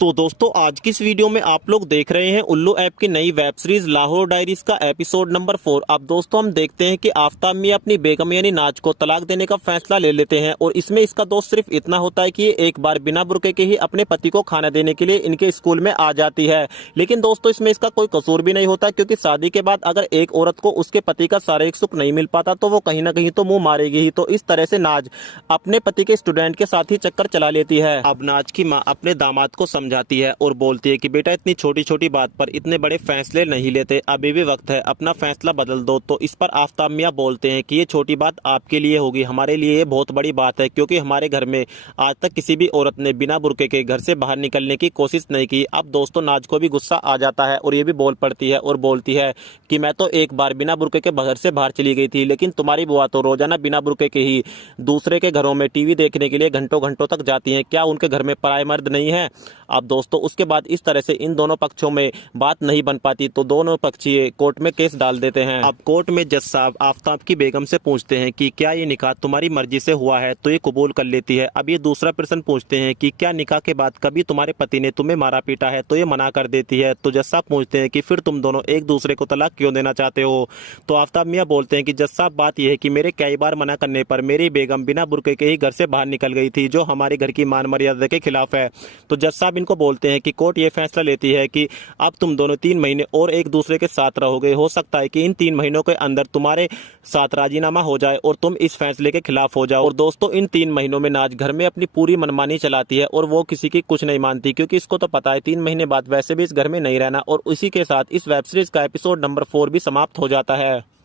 तो दोस्तों आज की इस वीडियो में आप लोग देख रहे हैं उल्लू ऐप की नई वेब सीरीज लाहौर डायरीज का एपिसोड नंबर 4। अब दोस्तों हम देखते हैं कि आफताब मियां अपनी बेगम यानी नाज को तलाक देने का फैसला ले लेते हैं और इसमें इसका दोस्त सिर्फ इतना होता है कि ये एक बार बिना बुर्के के ही अपने पति को खाना देने के लिए इनके स्कूल में आ जाती है। लेकिन दोस्तों इसमें इसका कोई कसूर भी नहीं होता, क्योंकि शादी के बाद अगर एक औरत को उसके पति का शारीरिक सुख नहीं मिल पाता तो वो कहीं ना कहीं तो मुंह मारेगी ही। तो इस तरह से नाज अपने पति के स्टूडेंट के साथ ही चक्कर चला लेती है। अब नाज की माँ अपने दामाद को समझाती है और बोलती है कि बेटा इतनी छोटी छोटी बात पर इतने बड़े फैसले नहीं लेते, अभी भी वक्त है, अपना फैसला बदल दो। तो इस पर आफताब मियां बोलते हैं कि ये छोटी बात आपके लिए होगी, हमारे लिए ये बहुत बड़ी बात है, क्योंकि हमारे घर में आज तक किसी भी औरत ने बिना बुर्के के घर से बाहर निकलने की कोशिश नहीं की। अब दोस्तों नाज को भी गुस्सा आ जाता है और ये भी बोल पड़ती है और बोलती है कि मैं तो एक बार बिना बुर्के के घर से बाहर चली गई थी, लेकिन तुम्हारी बुआ तो रोजाना बिना बुर्के के ही दूसरे के घरों में टीवी देखने के लिए घंटों घंटों तक जाती हैं, क्या उनके घर में पराए मर्द नहीं है। अब दोस्तों उसके बाद इस तरह से इन दोनों पक्षों में बात नहीं बन पाती तो दोनों पक्षी कोर्ट में केस डाल देते हैं। अब कोर्ट में जज साहब आफताब की बेगम से पूछते हैं कि क्या ये निकाह तुम्हारी मर्जी से हुआ है, तो ये कबूल कर लेती है। अब ये दूसरा प्रश्न पूछते हैं कि क्या निकाह के बाद कभी तुम्हारे पति ने तुम्हें मारा पीटा है, तो ये मना कर देती है। तो जज साहब पूछते हैं कि फिर तुम दोनों एक दूसरे को तलाक क्यों देना चाहते हो। तो आफताब मियां बोलते हैं कि जज साहब बात यह है कि मेरे कई बार मना करने पर मेरी बेगम बिना बुर्के के ही घर से बाहर निकल गई थी, जो हमारे घर की मान मर्यादा के खिलाफ है। तो जज साहब इनको बोलते हैं कि कोर्ट ये फैसला लेती है कि अब तुम दोनों 3 महीने और एक दूसरे के साथ रहोगे। हो सकता है कि इन 3 महीनों के अंदर तुम्हारे साथ राजीनामा हो जाए और तुम इस फैसले के खिलाफ हो जाओ। और दोस्तों इन 3 महीनों में नाज घर में अपनी पूरी मनमानी चलाती है और वो किसी की कुछ नहीं मानती, क्योंकि इसको तो पता है 3 महीने बाद वैसे भी इस घर में नहीं रहना। और इसी के साथ इस वेब सीरीज का एपिसोड नंबर 4 भी समाप्त हो जाता है।